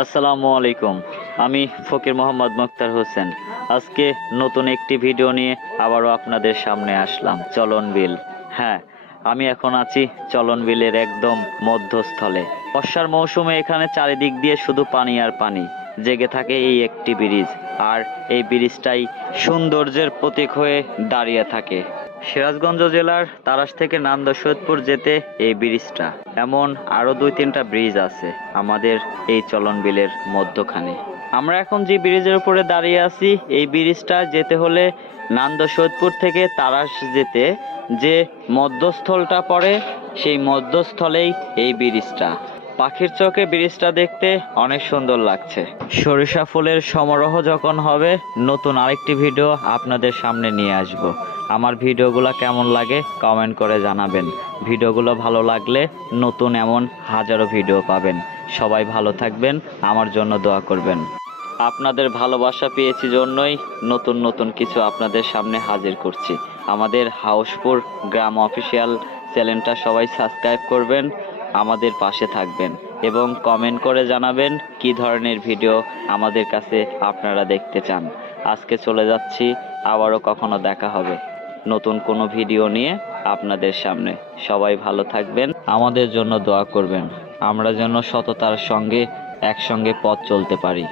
আসসালামু আলাইকুম। আমি ফকির মোহাম্মদ মুক্তার হোসেন। আজকে নতুন একটি ভিডিও নিয়ে আবারও আপনাদের সামনে আসলাম। চলন বিল। হ্যাঁ, আমি এখন আছি চলন বিলের একদম মধ্যস্থলে। বর্ষার মৌসুমে এখানে চারিদিক দিয়ে শুধু পানি আর পানি। জেগে থাকে এই একটি ব্রিজ, আর এই ব্রিজটাই সৌন্দর্যের প্রতীক হয়ে দাঁড়িয়ে থাকে। সিরাজগঞ্জ জেলার তাড়াশ থেকে নান্দ সৈয়দপুর যেতে এই ব্রিজটা। এমন আরো 2-3টা ব্রিজ আছে আমাদের এই চলন বিলের মধ্যখানে। আমরা এখন যে ব্রিজের উপরে দাঁড়িয়ে আছি, এই ব্রিজটা যেতে হলে নান্দ সৈয়দপুর থেকে তাড়াশ যেতে যে মধ্যস্থলটা পড়ে, সেই মধ্যস্থলেই এই ব্রিজটা। পাখির চোখে ব্রিজটা দেখতে অনেক সুন্দর লাগছে। সরিষা ফুলের সমারোহ যখন হবে, নতুন আরেকটি ভিডিও আপনাদের সামনে নিয়ে আসব। আমার ভিডিওগুলো কেমন লাগে কমেন্ট করে জানাবেন। ভিডিওগুলো ভালো লাগলে নতুন এমন হাজারো ভিডিও পাবেন। সবাই ভালো থাকবেন, আমার জন্য দোয়া করবেন। আপনাদের ভালোবাসা পেয়েছি জন্যই নতুন নতুন কিছু আপনাদের সামনে হাজির করছি। আমাদের হাউসপুর গ্রাম অফিসিয়াল চ্যানেলটা সবাই সাবস্ক্রাইব করবেন, আমাদের পাশে থাকবেন এবং কমেন্ট করে জানাবেন কি ধরনের ভিডিও আমাদের কাছে আপনারা দেখতে চান। আজকে চলে যাচ্ছি, আবারও কখনো দেখা হবে নতুন কোনো ভিডিও নিয়ে আপনাদের সামনে। সবাই ভালো থাকবেন, আমাদের জন্য দোয়া করবেন, আমরা যেন সততার সঙ্গে একসঙ্গে পথ চলতে পারি।